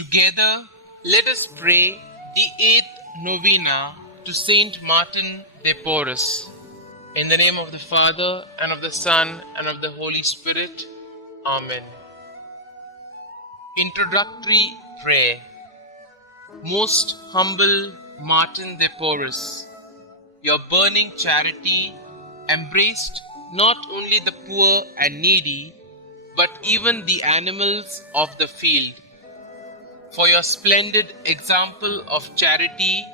Together, let us pray the 8th Novena to Saint Martin de Porres. In the name of the Father, and of the Son, and of the Holy Spirit. Amen. Introductory Prayer. Most humble Martin de Porres, your burning charity embraced not only the poor and needy, but even the animals of the field. For your splendid example of charity,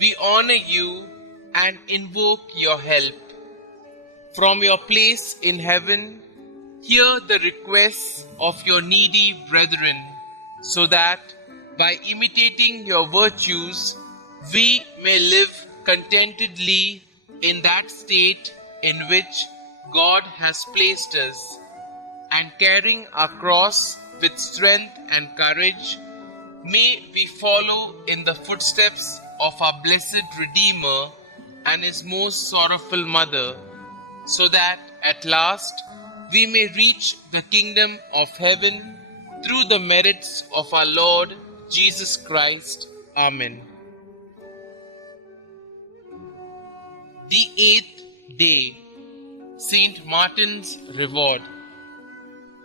we honor you and invoke your help. From your place in heaven, hear the requests of your needy brethren, so that by imitating your virtues, we may live contentedly in that state in which God has placed us, and carrying our cross with strength and courage, may we follow in the footsteps of our blessed Redeemer and his most sorrowful mother, so that at last we may reach the kingdom of heaven through the merits of our Lord Jesus Christ. Amen. The 8th day, Saint Martin's Reward.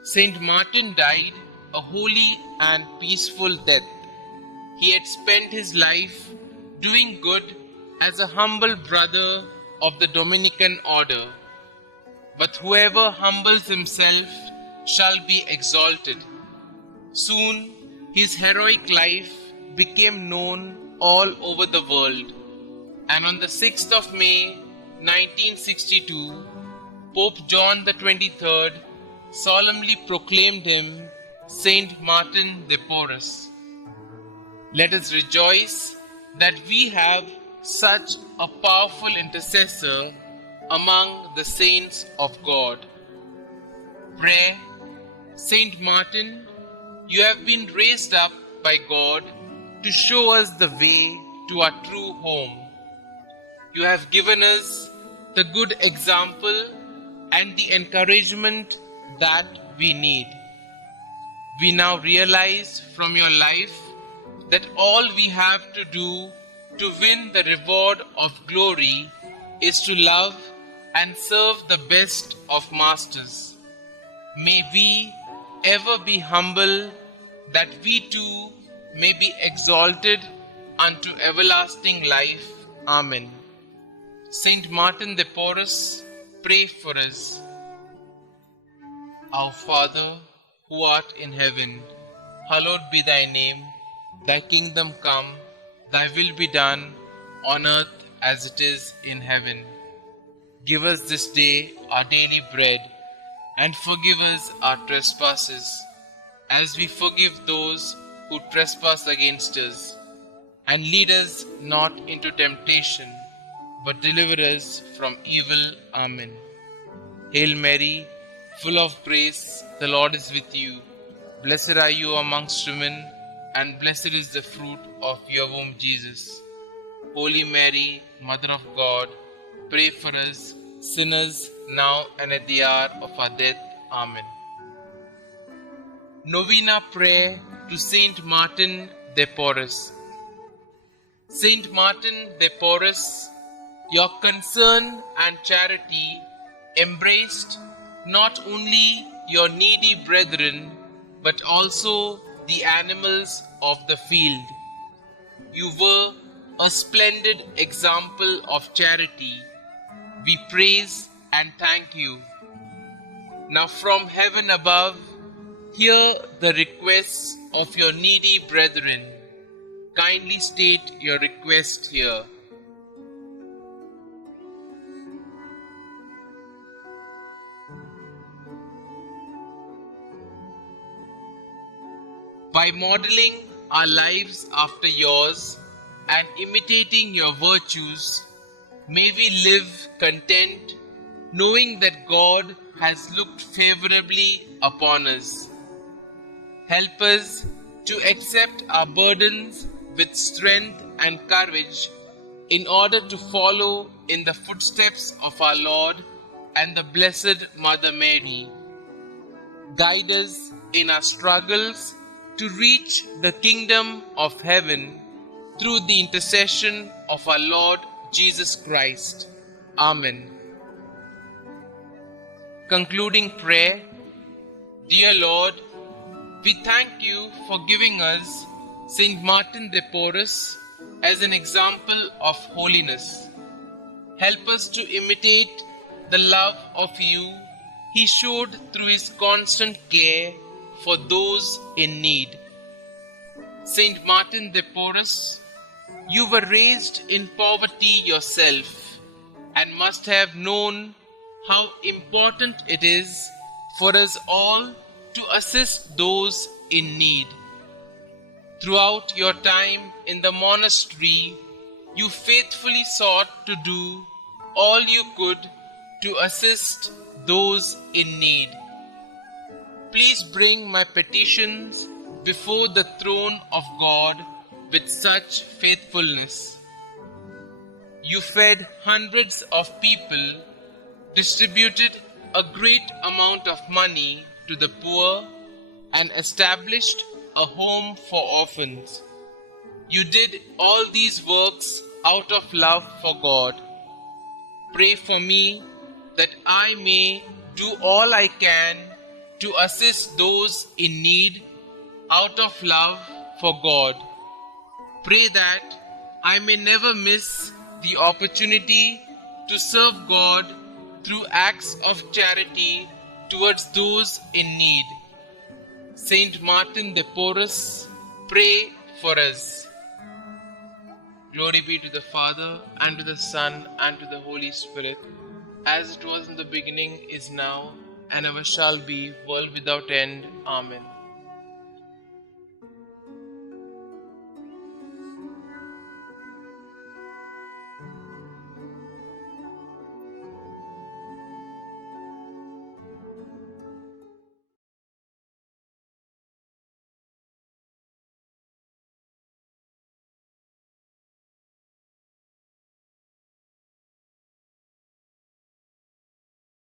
Saint Martin died a holy and peaceful death. He had spent his life doing good as a humble brother of the Dominican order. But whoever humbles himself shall be exalted. Soon his heroic life became known all over the world, and on the 6th of May 1962, Pope John the 23rd solemnly proclaimed him Saint Martin de Porres. Let us rejoice that we have such a powerful intercessor among the saints of God. Prayer. Saint Martin, you have been raised up by God to show us the way to our true home. You have given us the good example and the encouragement that we need. We now realize from your life that all we have to do to win the reward of glory is to love and serve the best of masters. May we ever be humble, that we too may be exalted unto everlasting life. Amen. Saint Martin de Porres, pray for us. Our Father, who art in heaven, hallowed be thy name. Thy kingdom come, thy will be done, on earth as it is in heaven. Give us this day our daily bread, and forgive us our trespasses, as we forgive those who trespass against us. And lead us not into temptation, but deliver us from evil. Amen. Hail Mary, full of grace, the Lord is with you. Blessed are you amongst women, and blessed is the fruit of your womb, Jesus. Holy Mary, Mother of God, pray for us sinners, now and at the hour of our death. Amen. Novena Prayer to Saint Martin de Porres. Saint Martin de Porres, your concern and charity embraced not only your needy brethren, but also the animals of the field. You were a splendid example of charity. We praise and thank you. Now from heaven above, hear the requests of your needy brethren. Kindly state your request here. By modeling our lives after yours and imitating your virtues, may we live content, knowing that God has looked favorably upon us. Help us to accept our burdens with strength and courage in order to follow in the footsteps of our Lord and the Blessed Mother Mary. Guide us in our struggles to reach the kingdom of heaven through the intercession of our Lord Jesus Christ. Amen. Concluding prayer. Dear Lord, we thank you for giving us Saint Martin de Porres as an example of holiness. Help us to imitate the love of you he showed through his constant care for those in need. Saint Martin de Porres, you were raised in poverty yourself and must have known how important it is for us all to assist those in need. Throughout your time in the monastery, you faithfully sought to do all you could to assist those in need. Please bring my petitions before the throne of God with such faithfulness. You fed hundreds of people, distributed a great amount of money to the poor, and established a home for orphans. You did all these works out of love for God. Pray for me that I may do all I can to assist those in need out of love for God. Pray that I may never miss the opportunity to serve God through acts of charity towards those in need. Saint Martin de Porres, pray for us. Glory be to the Father, and to the Son, and to the Holy Spirit, as it was in the beginning, is now, and ever shall be, world without end. Amen.